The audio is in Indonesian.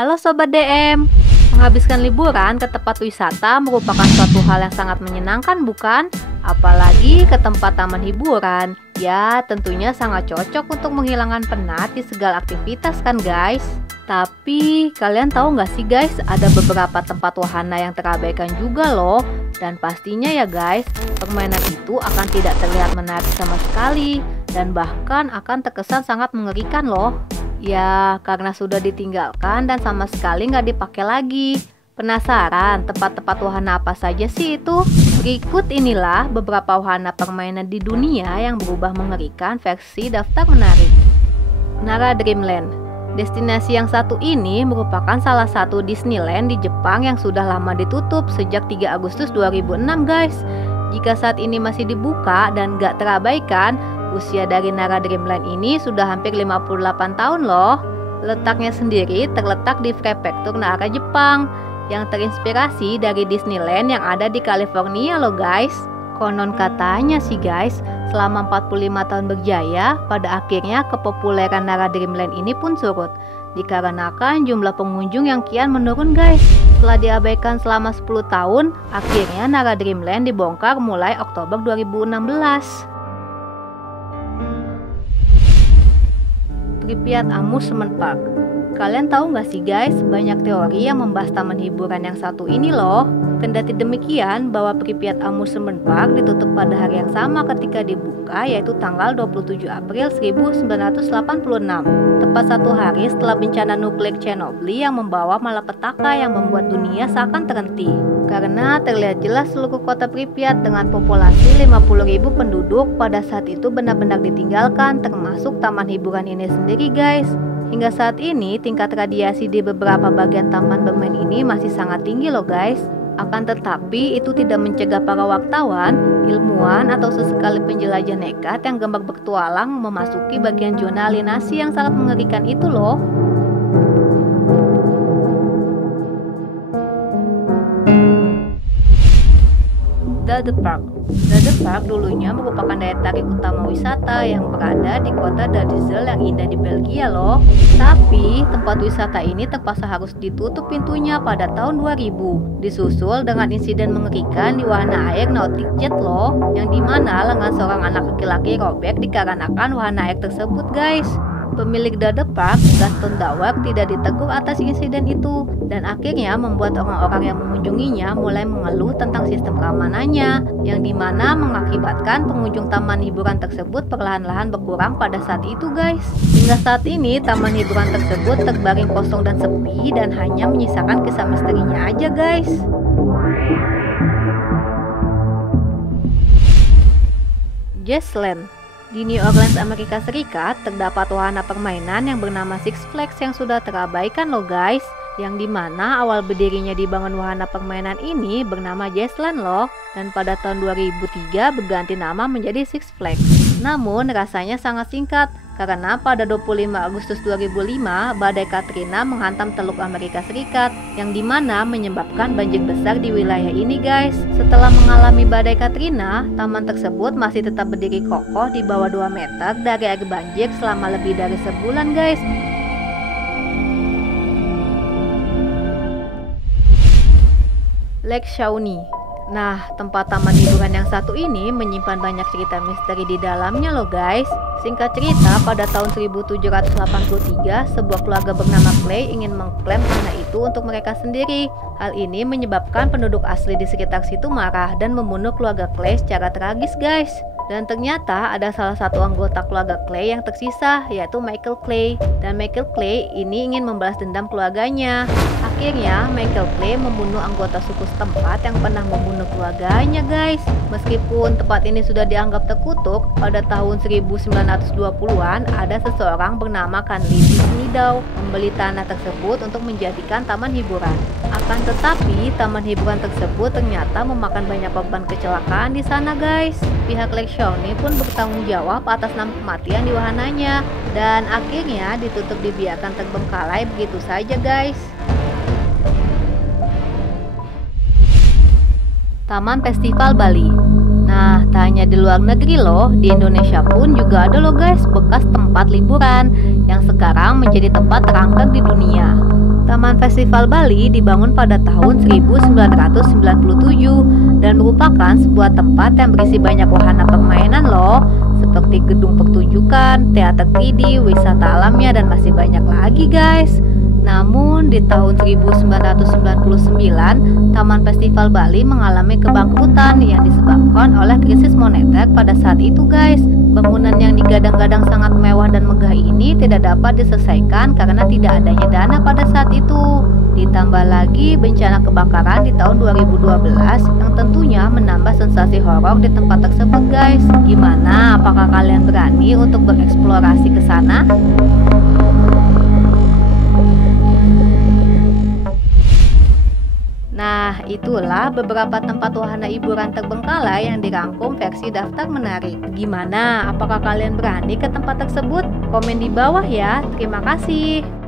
Halo Sobat DM, menghabiskan liburan ke tempat wisata merupakan suatu hal yang sangat menyenangkan bukan? Apalagi ke tempat taman hiburan, ya tentunya sangat cocok untuk menghilangkan penat di segala aktivitas kan guys. Tapi kalian tahu nggak sih guys, ada beberapa tempat wahana yang terabaikan juga loh. Dan pastinya ya guys, permainan itu akan tidak terlihat menarik sama sekali dan bahkan akan terkesan sangat mengerikan loh. Ya, karena sudah ditinggalkan dan sama sekali nggak dipakai lagi. Penasaran tempat-tempat wahana apa saja sih itu? Berikut inilah beberapa wahana permainan di dunia yang berubah mengerikan versi daftar menarik. Nara Dreamland. Destinasi yang satu ini merupakan salah satu Disneyland di Jepang yang sudah lama ditutup sejak 3 Agustus 2006 guys. Jika saat ini masih dibuka dan gak terabaikan, usia dari Nara Dreamland ini sudah hampir 58 tahun loh. Letaknya sendiri terletak di prefektur Nara, Jepang, yang terinspirasi dari Disneyland yang ada di California loh guys. Konon katanya sih guys, selama 45 tahun berjaya, pada akhirnya kepopuleran Nara Dreamland ini pun surut, dikarenakan jumlah pengunjung yang kian menurun guys. Setelah diabaikan selama 10 tahun, akhirnya Nara Dreamland dibongkar mulai Oktober 2016. Pripyat Amusement Park. Kalian tahu nggak sih guys, banyak teori yang membahas taman hiburan yang satu ini loh. Kendati demikian, bahwa Pripyat Amusement Park ditutup pada hari yang sama ketika dibuka, yaitu tanggal 27 April 1986. Tepat satu hari setelah bencana nuklir Chernobyl yang membawa malapetaka yang membuat dunia seakan terhenti. Karena terlihat jelas seluruh kota Pripyat dengan populasi 50.000 penduduk pada saat itu benar-benar ditinggalkan, termasuk taman hiburan ini sendiri guys. Hingga saat ini tingkat radiasi di beberapa bagian taman bermain ini masih sangat tinggi loh guys. Akan tetapi itu tidak mencegah para wartawan, ilmuwan atau sesekali penjelajah nekat yang gemar bertualang memasuki bagian zona alienasi yang sangat mengerikan itu loh. The Park. The Park dulunya merupakan daya tarik utama wisata yang berada di kota Dalzijl yang indah di Belgia loh. Tapi tempat wisata ini terpaksa harus ditutup pintunya pada tahun 2000, disusul dengan insiden mengerikan di wahana air Nautic Jet loh, yang dimana lengan seorang anak laki-laki robek dikarenakan wahana air tersebut guys. Pemilik The Park, Gaston Dauer, tidak ditegur atas insiden itu dan akhirnya membuat orang-orang yang mengunjunginya mulai mengeluh tentang sistem keamanannya, yang dimana mengakibatkan pengunjung taman hiburan tersebut perlahan-lahan berkurang pada saat itu guys. Hingga saat ini taman hiburan tersebut terbaring kosong dan sepi dan hanya menyisakan kisah misterinya aja guys. Jazzland. Di New Orleans, Amerika Serikat, terdapat wahana permainan yang bernama Six Flags yang sudah terabaikan loh guys. Yang dimana awal berdirinya dibangun wahana permainan ini bernama Jazzland loh. Dan pada tahun 2003 berganti nama menjadi Six Flags. Namun rasanya sangat singkat, karena pada 25 Agustus 2005 badai Katrina menghantam Teluk Amerika Serikat, yang dimana menyebabkan banjir besar di wilayah ini guys. Setelah mengalami badai Katrina, taman tersebut masih tetap berdiri kokoh di bawah 2 meter dari air banjir selama lebih dari sebulan guys. Lake Shawnee. Nah, tempat taman hiburan yang satu ini menyimpan banyak cerita misteri di dalamnya loh guys. Singkat cerita, pada tahun 1783, sebuah keluarga bernama Clay ingin mengklaim tanah itu untuk mereka sendiri. Hal ini menyebabkan penduduk asli di sekitar situ marah dan membunuh keluarga Clay secara tragis guys. Dan ternyata ada salah satu anggota keluarga Clay yang tersisa, yaitu Michael Clay. Dan Michael Clay ini ingin membalas dendam keluarganya. Akhirnya Michael Clay membunuh anggota suku setempat yang pernah membunuh keluarganya guys. Meskipun tempat ini sudah dianggap terkutuk, pada tahun 1920-an ada seseorang bernama Canley Meadow membeli tanah tersebut untuk menjadikan taman hiburan. Akan tetapi taman hiburan tersebut ternyata memakan banyak korban kecelakaan di sana guys. Pihak Lake Shawnee pun bertanggung jawab atas 6 kematian di wahananya dan akhirnya ditutup dibiarkan terbengkalai begitu saja guys. Taman Festival Bali. Nah, tak hanya di luar negeri loh, di Indonesia pun juga ada loh guys bekas tempat liburan yang sekarang menjadi tempat terangkat di dunia. Taman Festival Bali dibangun pada tahun 1997 dan merupakan sebuah tempat yang berisi banyak wahana permainan loh, seperti gedung pertunjukan, teater 3D, wisata alamnya, dan masih banyak lagi guys. Namun di tahun 1999, Taman Festival Bali mengalami kebangkrutan yang disebabkan oleh krisis moneter pada saat itu guys. Bangunan yang digadang-gadang sangat mewah dan megah ini tidak dapat diselesaikan karena tidak adanya dana pada saat itu. Ditambah lagi bencana kebakaran di tahun 2012 yang tentunya menambah sensasi horor di tempat tersebut guys. Gimana? Apakah kalian berani untuk bereksplorasi ke sana? Nah, itulah beberapa tempat wahana hiburan terbengkalai yang dirangkum versi daftar menarik. Gimana? Apakah kalian berani ke tempat tersebut? Komen di bawah ya. Terima kasih.